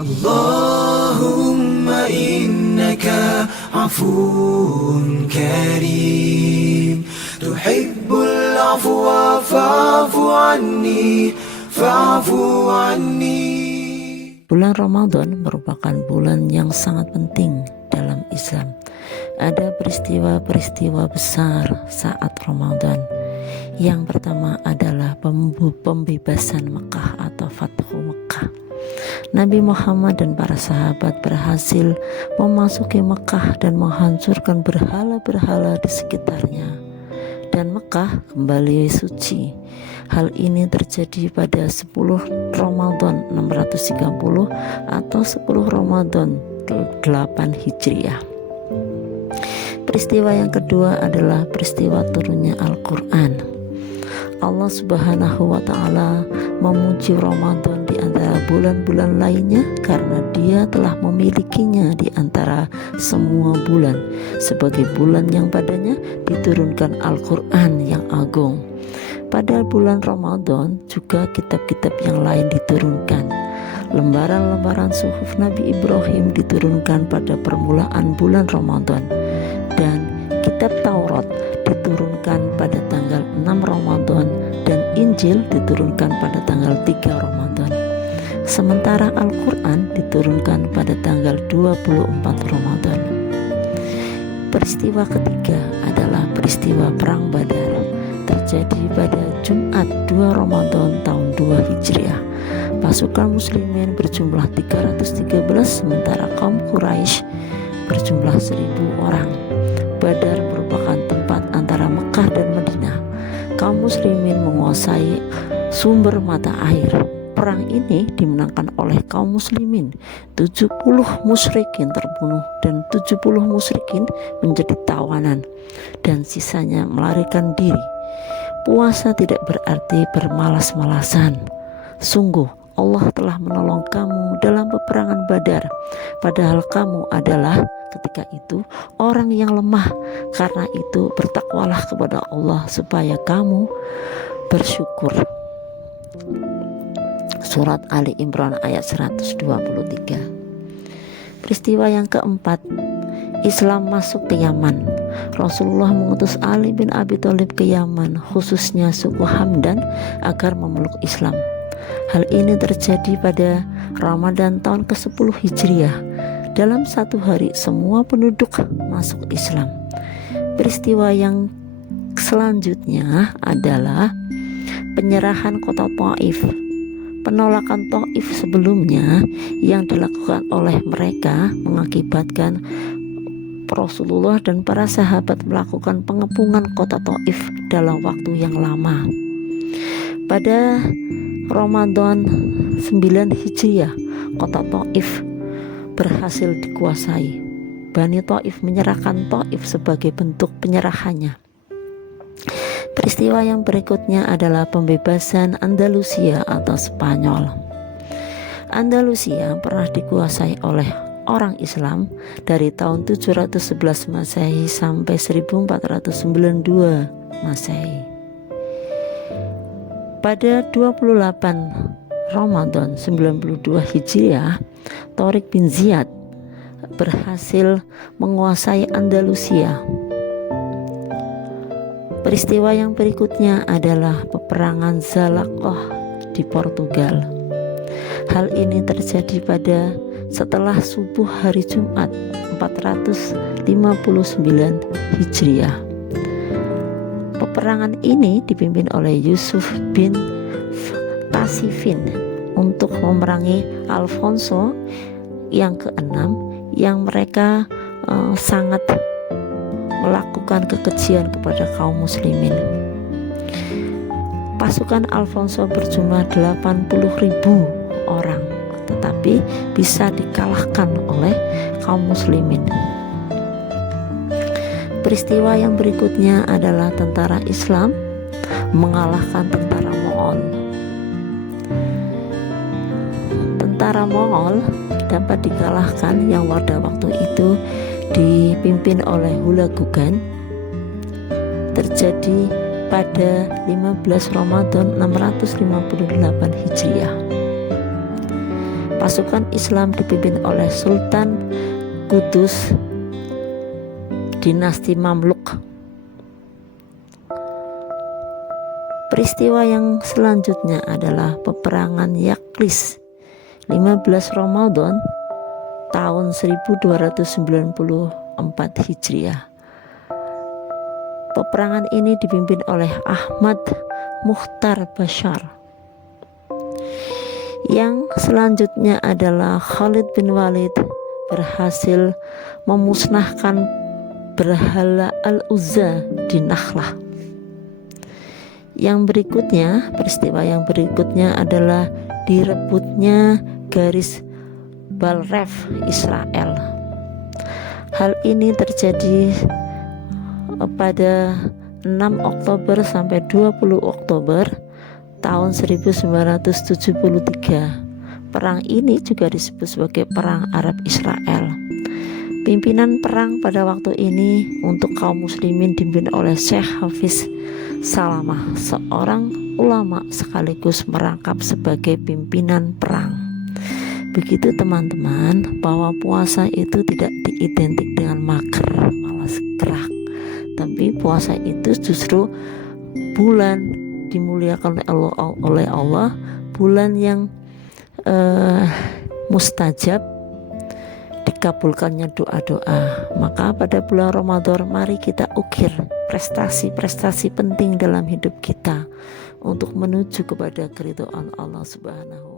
Allahumma innaka afuun karim, tuhibbul afwa fa'fu anni, fa'fu anni. Bulan Ramadan merupakan bulan yang sangat penting dalam Islam. Ada peristiwa-peristiwa besar saat Ramadan. Yang pertama adalah pembebasan Mekah atau Fathu Mekah. Nabi Muhammad dan para sahabat berhasil memasuki Mekah dan menghancurkan berhala-berhala di sekitarnya, dan Mekah kembali suci. Hal ini terjadi pada 10 Ramadan 630 atau 10 Ramadan 8 Hijriah. Peristiwa yang kedua adalah peristiwa turunnya Al-Quran. Allah Subhanahu wa Ta'ala memuji Ramadan di antara bulan-bulan lainnya karena Dia telah memilikinya di antara semua bulan sebagai bulan yang padanya diturunkan Al-Quran yang agung. Pada bulan Ramadan juga kitab-kitab yang lain diturunkan. Lembaran-lembaran suhuf Nabi Ibrahim diturunkan pada permulaan bulan Ramadan, dan kitab Taurat diturunkan pada tanggal 6 Ramadan dan Injil diturunkan pada tanggal 3 Ramadan. Sementara Al-Quran diturunkan pada tanggal 24 Ramadan. Peristiwa ketiga adalah peristiwa Perang Badar, terjadi pada Jumat 2 Ramadan tahun 2 Hijriah. Pasukan muslimin berjumlah 313 sementara kaum Quraisy berjumlah 1000 orang. Badar merupakan tempat antara Mekah dan Madinah. Kaum muslimin menguasai sumber mata air. Perang ini dimenangkan oleh kaum muslimin. 70 musyrikin terbunuh dan 70 musyrikin menjadi tawanan, dan sisanya melarikan diri. Puasa tidak berarti bermalas-malasan. Sungguh Allah telah menolong kamu dalam peperangan Badar, padahal kamu adalah ketika itu orang yang lemah. Karena itu bertakwalah kepada Allah supaya kamu bersyukur. Surat Ali Imran ayat 123. Peristiwa yang keempat, Islam masuk ke Yaman. Rasulullah mengutus Ali bin Abi Thalib ke Yaman, khususnya suku Hamdan, agar memeluk Islam. Hal ini terjadi pada Ramadan tahun ke-10 Hijriah. Dalam satu hari semua penduduk masuk Islam. Peristiwa yang selanjutnya adalah penyerahan kota Taif. Penolakan Taif sebelumnya yang dilakukan oleh mereka mengakibatkan Rasulullah dan para sahabat melakukan pengepungan kota Taif dalam waktu yang lama. Pada Ramadan 9 Hijriah, kota Taif berhasil dikuasai. Bani Taif menyerahkan Taif sebagai bentuk penyerahannya. Peristiwa yang berikutnya adalah pembebasan Andalusia atau Spanyol. Andalusia pernah dikuasai oleh orang Islam dari tahun 711 Masehi sampai 1492 Masehi. Pada 28 Ramadan 92 Hijriah, Tariq bin Ziyad berhasil menguasai Andalusia. Peristiwa yang berikutnya adalah peperangan Zalakoh di Portugal. Hal ini terjadi pada setelah subuh hari Jumat 459 Hijriah. Peperangan ini dipimpin oleh Yusuf bin Tasifin untuk memerangi Alfonso yang keenam, yang mereka sangat melakukan kekejian kepada kaum muslimin. Pasukan Alfonso berjumlah 80.000 orang, tetapi bisa dikalahkan oleh kaum muslimin. Peristiwa yang berikutnya adalah tentara Islam mengalahkan tentara Mongol. Tentara Mongol dapat dikalahkan yang pada waktu itu dipimpin oleh Hulagugan. Terjadi pada 15 Ramadan 658 Hijriah. Pasukan Islam dipimpin oleh Sultan Kudus dinasti Mamluk. Peristiwa yang selanjutnya adalah peperangan Yaklis 15 Ramadan tahun 1294 Hijriah. Peperangan ini dipimpin oleh Ahmad Mukhtar Bashar. Yang selanjutnya adalah Khalid bin Walid berhasil memusnahkan berhala Al-Uzza di Nakhlah. Peristiwa yang berikutnya adalah direbutnya garis Balref Israel. Hal ini terjadi pada 6 Oktober sampai 20 Oktober tahun 1973. Perang ini juga disebut sebagai Perang Arab Israel. Pimpinan perang pada waktu ini untuk kaum muslimin dipimpin oleh Syekh Hafiz Salamah, seorang ulama sekaligus merangkap sebagai pimpinan perang. Begitu teman-teman, bahwa puasa itu tidak diidentik dengan mager, malas gerak. Tapi puasa itu justru bulan dimuliakan oleh Allah, bulan yang mustajab, dikabulkannya doa-doa. Maka pada bulan Ramadan mari kita ukir prestasi-prestasi penting dalam hidup kita untuk menuju kepada keridhaan Allah Subhanahu